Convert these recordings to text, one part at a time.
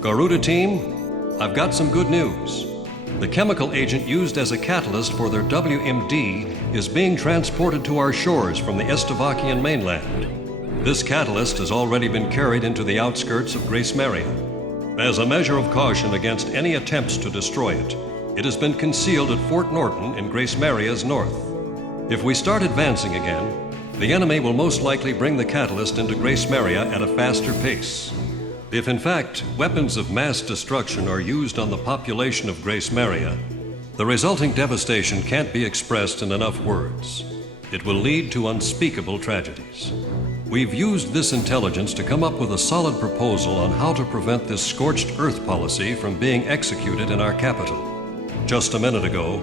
Garuda team, I've got some good news. The chemical agent used as a catalyst for their WMD is being transported to our shores from the Slovakian mainland. This catalyst has already been carried into the outskirts of Grace Maria. As a measure of caution against any attempts to destroy it, it has been concealed at Fort Norton in Grace Maria's north. If we start advancing again, the enemy will most likely bring the catalyst into Grace Maria at a faster pace. If in fact weapons of mass destruction are used on the population of Grace Maria, the resulting devastation can't be expressed in enough words. It will lead to unspeakable tragedies. We've used this intelligence to come up with a solid proposal on how to prevent this scorched earth policy from being executed in our capital. Just a minute ago,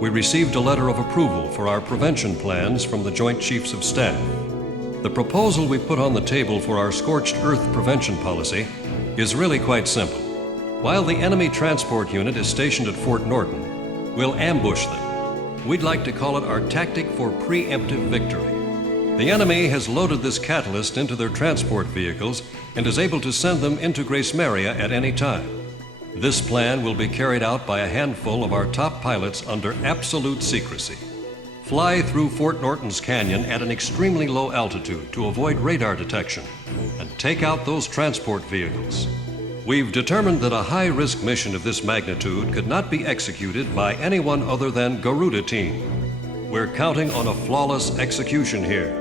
we received a letter of approval for our prevention plans from the Joint Chiefs of Staff. The proposal we put on the table for our scorched earth prevention policy is really quite simple. While the enemy transport unit is stationed at Fort Norton, we'll ambush them. We'd like to call it our tactic for preemptive victory. The enemy has loaded this catalyst into their transport vehicles and is able to send them into Grace Maria at any time. This plan will be carried out by a handful of our top pilots under absolute secrecy. Fly through Fort Norton's canyon at an extremely low altitude to avoid radar detection and take out those transport vehicles. We've determined that a high-risk mission of this magnitude could not be executed by anyone other than Garuda team. We're counting on a flawless execution here.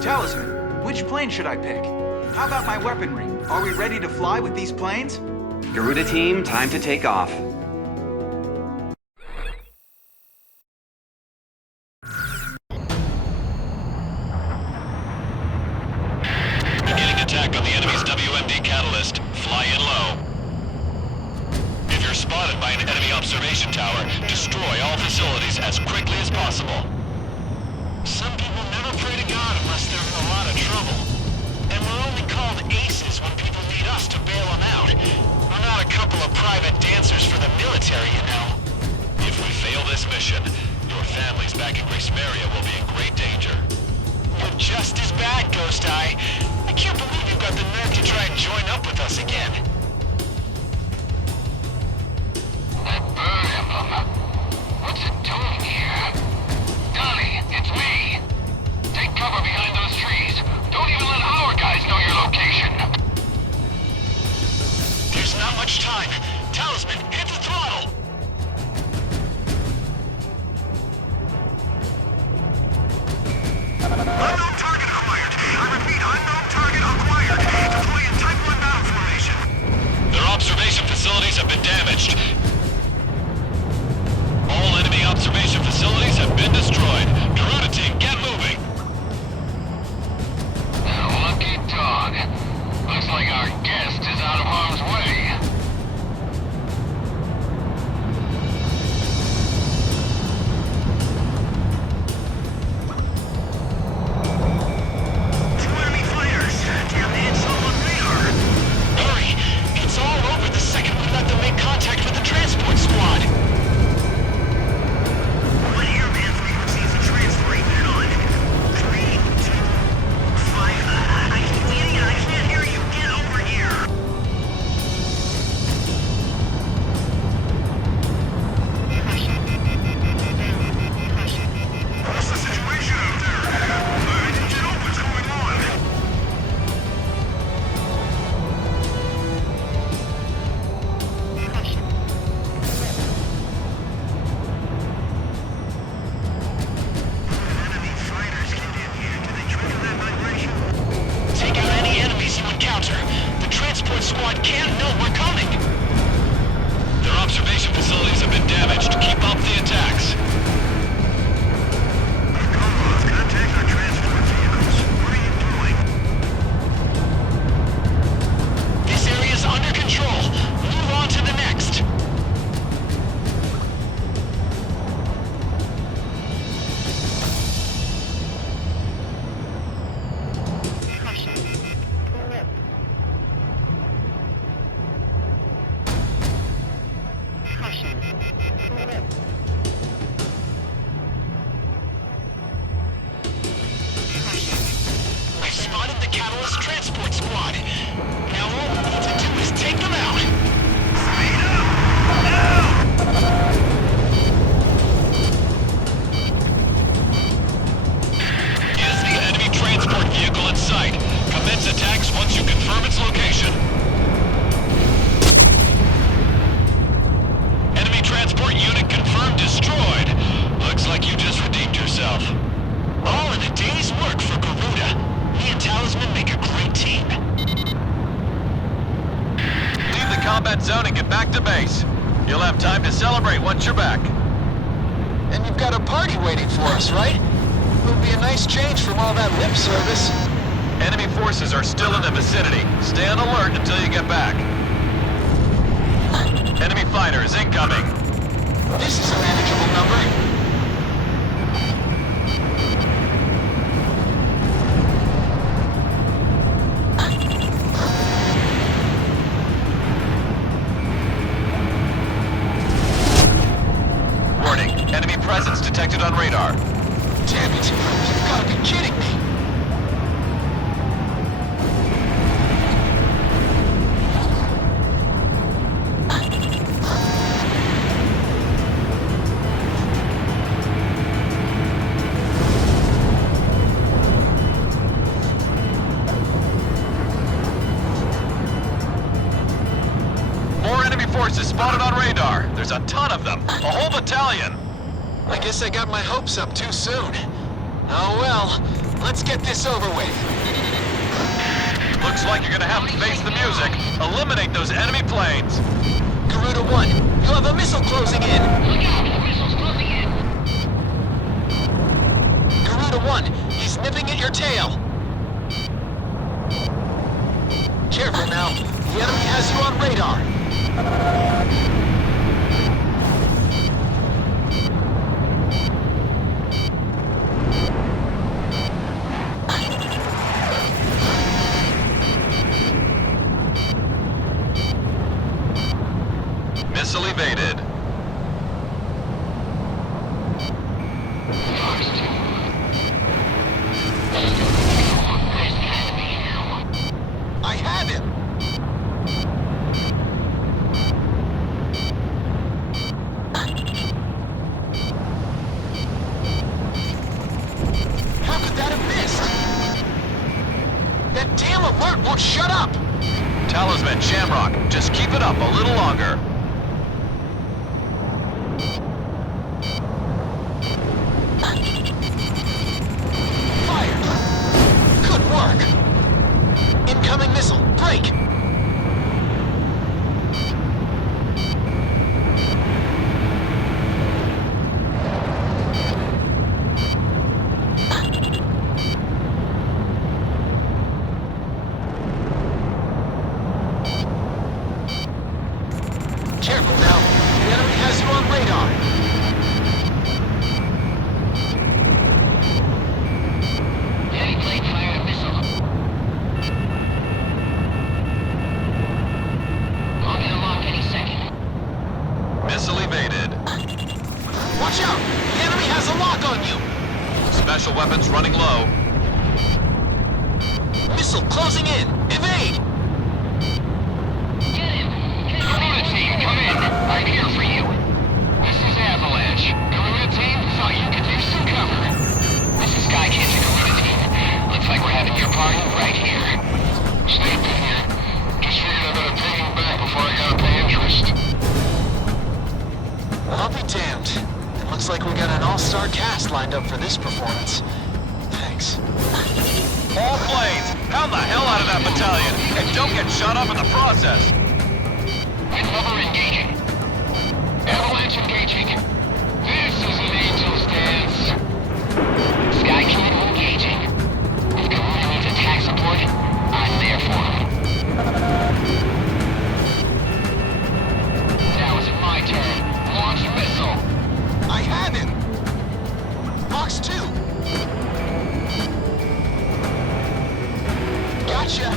Talisman, which plane should I pick? How about my weaponry? Are we ready to fly with these planes? Garuda team, time to take off. Beginning attack on the enemy's WMD catalyst. Fly in low. If you're spotted by an enemy observation tower, destroy all facilities as quickly as possible. Some people never pray to God unless they're in a lot of trouble. And we're only called aces when people need us to bail them out. We're not a couple of private dancers for the military, you know. If we fail this mission, your families back in Grace Maria will be in great danger. You're just as bad, Ghost Eye. I can't believe you've got the nerve to try and join up with us again. That bird emblem. What's it doing here? Donnie, it's me. Take cover behind those trees. Don't even let our guys know your location. There's not much time. Talisman, hit the throttle! Unknown target acquired. I repeat, unknown target acquired. Deploy in Type 1 battle formation. Their observation facilities have been damaged. All enemy observation facilities have been destroyed. Garuda team, get moving! Lucky dog. Looks like our guest is out of harm's way. Two enemy fighters. Damn, they intel on radar. Hurry! It's all over the second we let them make contact with the transport squad! What airband frequency is the transport unit on? 3, 2, 5. I can't hear you. Get over here. transport squad. Now all we need to do is take them out. Speed up! Now! Is the enemy transport vehicle in sight? Commence attacks once you confirm its location. Enemy transport unit confirmed destroyed. Looks like you just redeemed yourself. All in a day's work for Garuda. Me and Talisman make a great team. Leave the combat zone and get back to base. You'll have time to celebrate once you're back. And you've got a party waiting for us, right? It would be a nice change from all that lip service. Enemy forces are still in the vicinity. Stay on alert until you get back. Enemy fighters incoming. This is a manageable number. Warning, enemy presence detected on radar. Damn it, you've got to be kidding me. More enemy forces spotted on radar. There's a ton of them. A whole battalion. I guess I got my hopes up too soon. Oh well, let's get this over with. Looks like you're gonna have to face the music. Eliminate those enemy planes. Garuda 1, you have a missile closing in. Look out, the missile's closing in. Garuda 1, he's nipping at your tail. Careful now, the enemy has you on radar. Missile evaded. I have him! How could that have missed? That damn alert won't shut up! Talisman, Shamrock, just keep it up a little longer. Fired! Good work! Incoming missile, break! Careful now, the enemy has you on radar. Enemy plane fired a missile. I'll get a lock any second. Missile evaded. Watch out! The enemy has a lock on you! Special weapons running low. Missile closing in! Evade! Get him! Garuda team, come in. I'm here for you. This is Avalanche. Garuda team, thought you could use some cover. This is Sky Cancer Garuda team. Looks like we're having your party right here. Stay put here. Just figured I better pay you back before I gotta pay interest. I'll be damned. It looks like we got an all-star cast lined up for this performance. Thanks. All planes, pound the hell out of that battalion, and don't get shot up in the process. Wind lever engaging. Avalanche engaging. This is an angel's dance. Sky Cancer engaging. If Garuda needs attack support, I'm there for him. Now is it my turn? Launch missile. I have him! Box 2! Gotcha!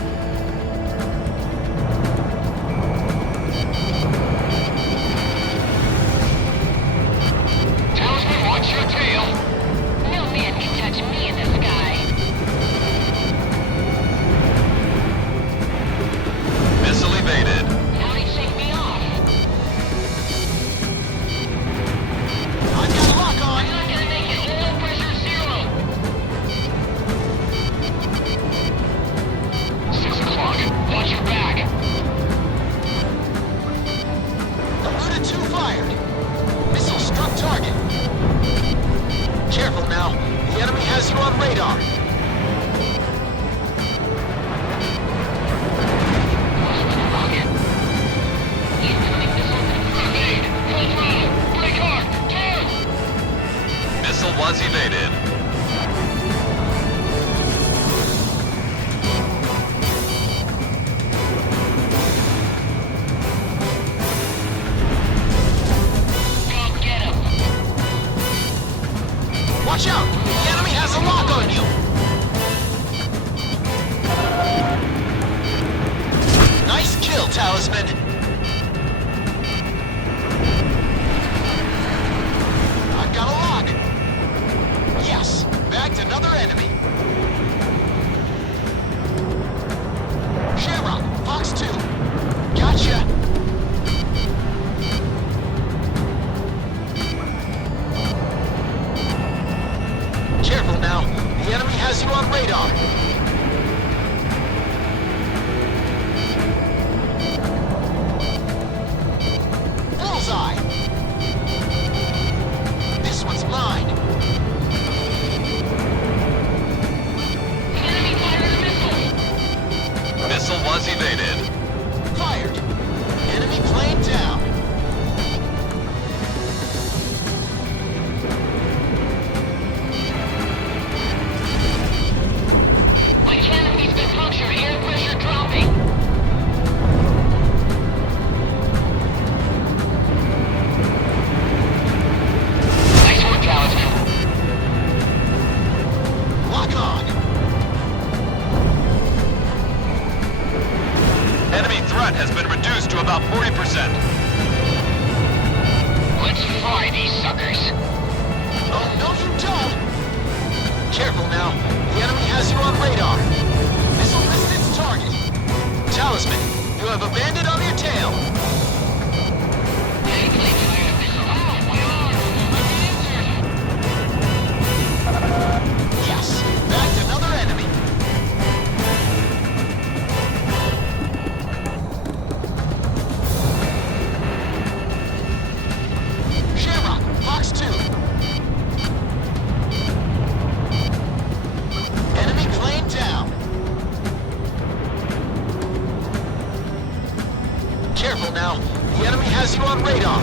target. Careful now. The enemy has you on radar. Missile was evaded. Watch out! The enemy has a lock on you! Nice kill, Talisman! I've got a lock! Yes! Bagged another enemy! Shamrock, Fox 2! Gotcha! Careful now. The enemy has you on radar. Bullseye! This one's mine. Enemy fired a missile. Missile was evaded. Fired. Enemy plane down. My canopy's been punctured. Air pressure dropping. Nice work, Talisman. Lock on. Enemy threat has been reduced to about 40%. Let's fry these suckers. Oh, no you don't! Careful now. The enemy has you on radar. Missile missed its target. Talisman, you have a bandit on your tail. Enemy plane fired a missile. Oh, my arm! I'm injured. Yes, bagged another enemy. Shamrock, Fox 2. Enemy plane down. Careful now. The enemy has you on radar.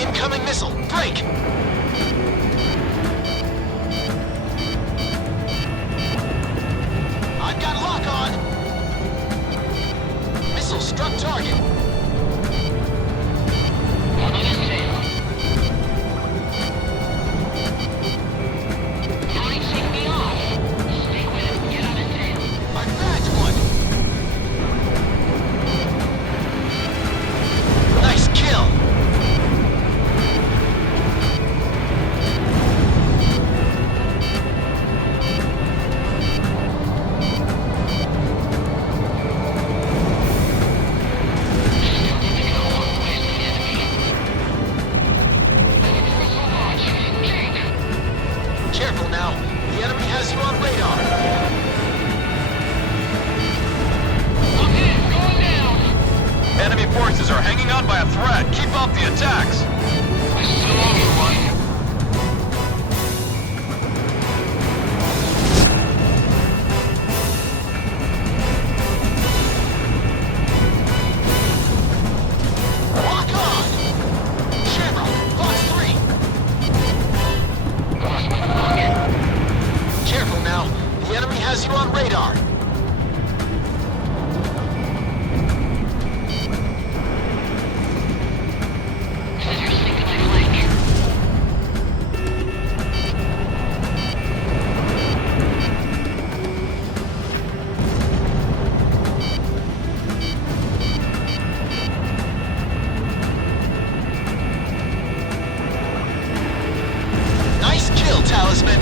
Incoming missile. Break! I've got lock on. Missile struck target. I'm on his tail. Trying to shake me off. Stay with him. Get on his tail. I bagged one. Nice kill. Careful now. The enemy has you on radar. I'm in. Going down. Enemy forces are hanging on by a thread. Keep up the attacks. I still owe you one. Lock on. Shamrock, Fox 3. Careful now. The enemy has you on radar. You're sinking my flank. Nice kill, Talisman.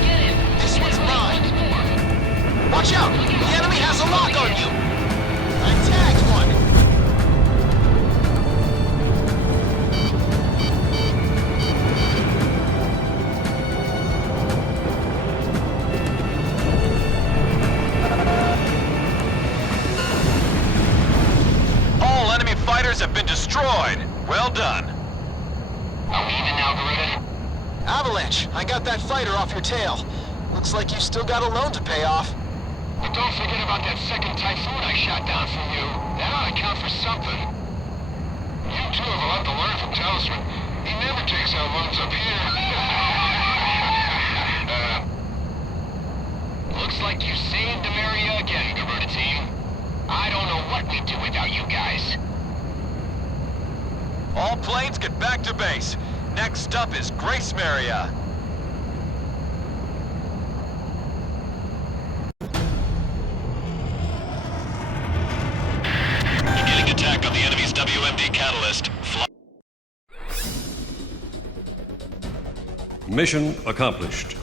Get him. This one's mine. Once more. Watch out! The enemy has a lock on you! I tagged one! destroyed. Well done. Are we even now, Garuda? Avalanche, I got that fighter off your tail. Looks like you still got a loan to pay off. But don't forget about that second Typhoon I shot down for you. That ought to count for something. You two have a lot to learn from Talisman. He never takes out loans up here. Looks like you saved Emmeria again, Garuda team. I don't know what we'd do without you guys. All planes get back to base. Next up is Emmeria. Beginning attack on the enemy's WMD catalyst. Mission accomplished.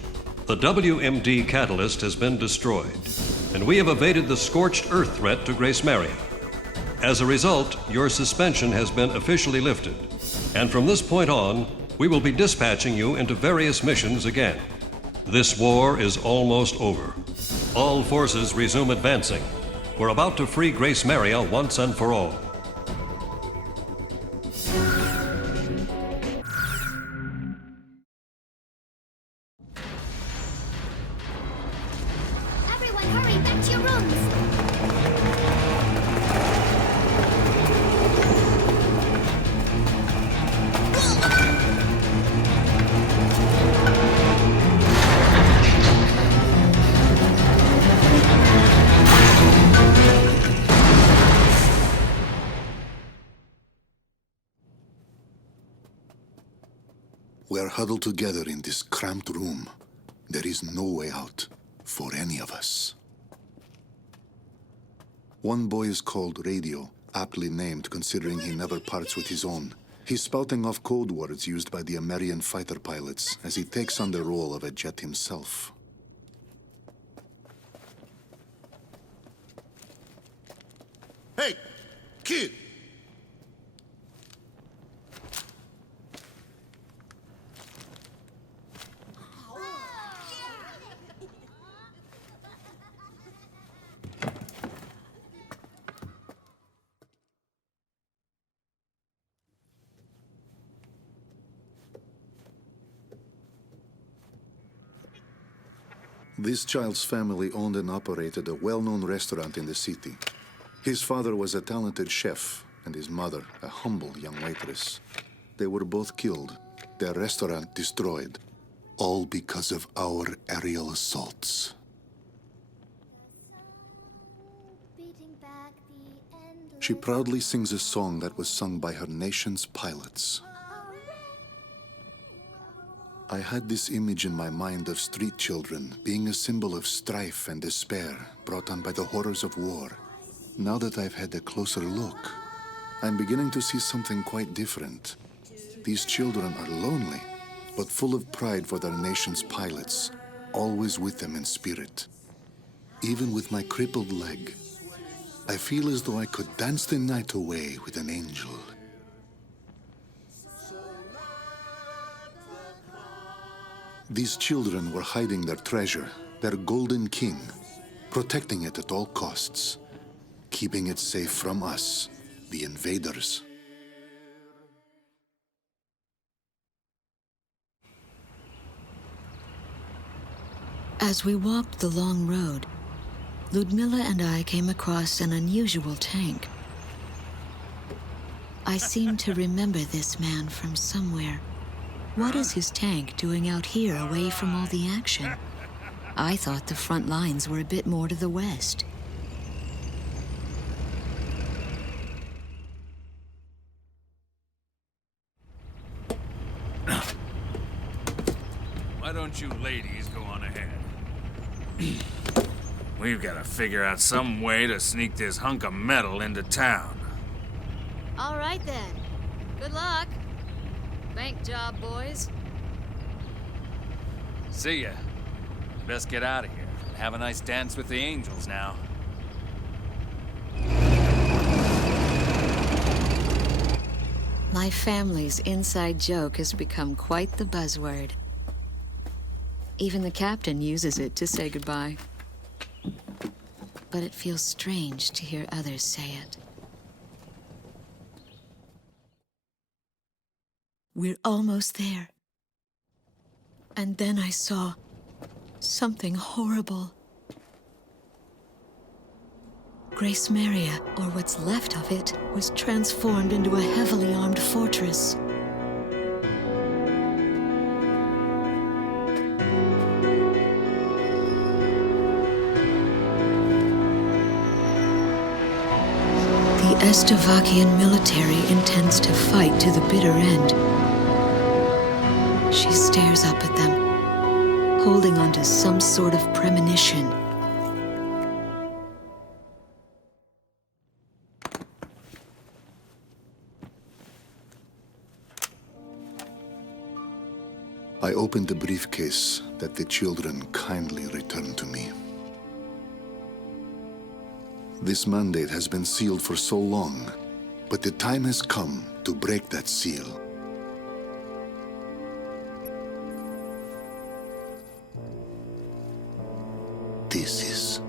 The WMD catalyst has been destroyed, and we have evaded the scorched earth threat to Emmeria. As a result, your suspension has been officially lifted, and from this point on, we will be dispatching you into various missions again. This war is almost over. All forces resume advancing. We're about to free Emmeria once and for all. Everyone hurry back to your rooms! We're huddled together in this cramped room. There is no way out for any of us. One boy is called Radio, aptly named considering he never parts with his own. He's spouting off code words used by the Emmerian fighter pilots as he takes on the role of a jet himself. Hey, kid! This child's family owned and operated a well-known restaurant in the city. His father was a talented chef, and his mother a humble young waitress. They were both killed, their restaurant destroyed, all because of our aerial assaults. She proudly sings a song that was sung by her nation's pilots. I had this image in my mind of street children being a symbol of strife and despair brought on by the horrors of war. Now that I've had a closer look, I'm beginning to see something quite different. These children are lonely, but full of pride for their nation's pilots, always with them in spirit. Even with my crippled leg, I feel as though I could dance the night away with an angel. These children were hiding their treasure, their golden king, protecting it at all costs, keeping it safe from us, the invaders. As we walked the long road, Ludmilla and I came across an unusual tank. I seem to remember this man from somewhere. What is his tank doing out here away from all the action? I thought the front lines were a bit more to the west. Why don't you ladies go on ahead? We've got to figure out some way to sneak this hunk of metal into town. All right then. Good luck. Bank job, boys. See ya. Best get out of here and have a nice dance with the angels now. My family's inside joke has become quite the buzzword. Even the captain uses it to say goodbye. But it feels strange to hear others say it. We're almost there. And then I saw something horrible. Grace-Maria, or what's left of it, was transformed into a heavily armed fortress. The Estavakian military intends to fight to the bitter end. She stares up at them, holding on to some sort of premonition. I opened the briefcase that the children kindly returned to me. This mandate has been sealed for so long, but the time has come to break that seal. This is